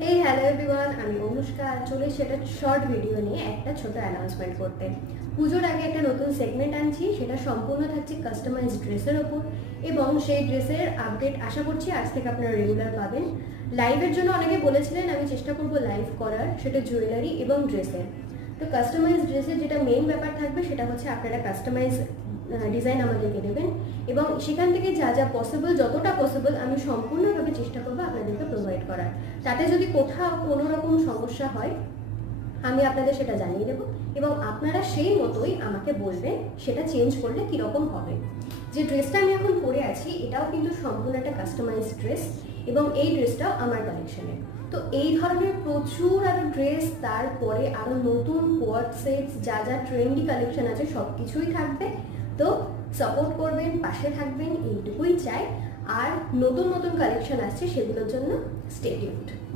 Hello everyone, আমি অনুষ্কা। চলে সেটা শর্ট ভিডিও নিয়ে একটা ছোট অ্যানাউন্সমেন্ট করতে। পুজোর আগে একটা নতুন সেগমেন্ট আনছি, সেটা সম্পূর্ণ থাকছে কাস্টমাইজ ড্রেসের ওপর এবং সেই ড্রেসের আপডেট আশা করছি আজ থেকে আপনারা রেগুলার পাবেন। লাইভের জন্য অনেকে বলেছিলেন, আমি চেষ্টা করব লাইভ করার, সেটা জুয়েলারি এবং ড্রেসের। তো কাস্টমাইজ ড্রেসের যেটা মেইন ব্যাপার থাকবে সেটা হচ্ছে আপনারা কাস্টমাইজ ডিজাইন আমাদেরকে দেবেন এবং সেখান থেকে যা যা পসিবল, যতটা পসিবল আমি সম্পূর্ণভাবে চেষ্টা করবো আপনাদেরকে প্রোভাইড করার। তাতে যদি কোথাও কোনো রকম সমস্যা হয় আমি আপনাদের সেটা জানিয়ে দেবো এবং আপনারা সেই মতোই আমাকে বলবেন সেটা চেঞ্জ করলে কীরকম হবে। যে ড্রেসটা আমি এখন পরে আছি এটাও কিন্তু সম্পূর্ণ একটা কাস্টমাইজ ড্রেস এবং এই ড্রেসটাও আমার কালেকশনের। তো এই ধরনের প্রচুর আরও ড্রেস, তারপরে আরও নতুন কোয়ার্ড সেটস, যা যা ট্রেন্ডি কালেকশন আছে সব কিছুই থাকবে। তো সাপোর্ট করবেন, পাশে থাকবেন, এইটুকুই চাই। আর নতুন নতুন কালেকশন আসছে, সেগুলোর জন্য স্টে টিউনড।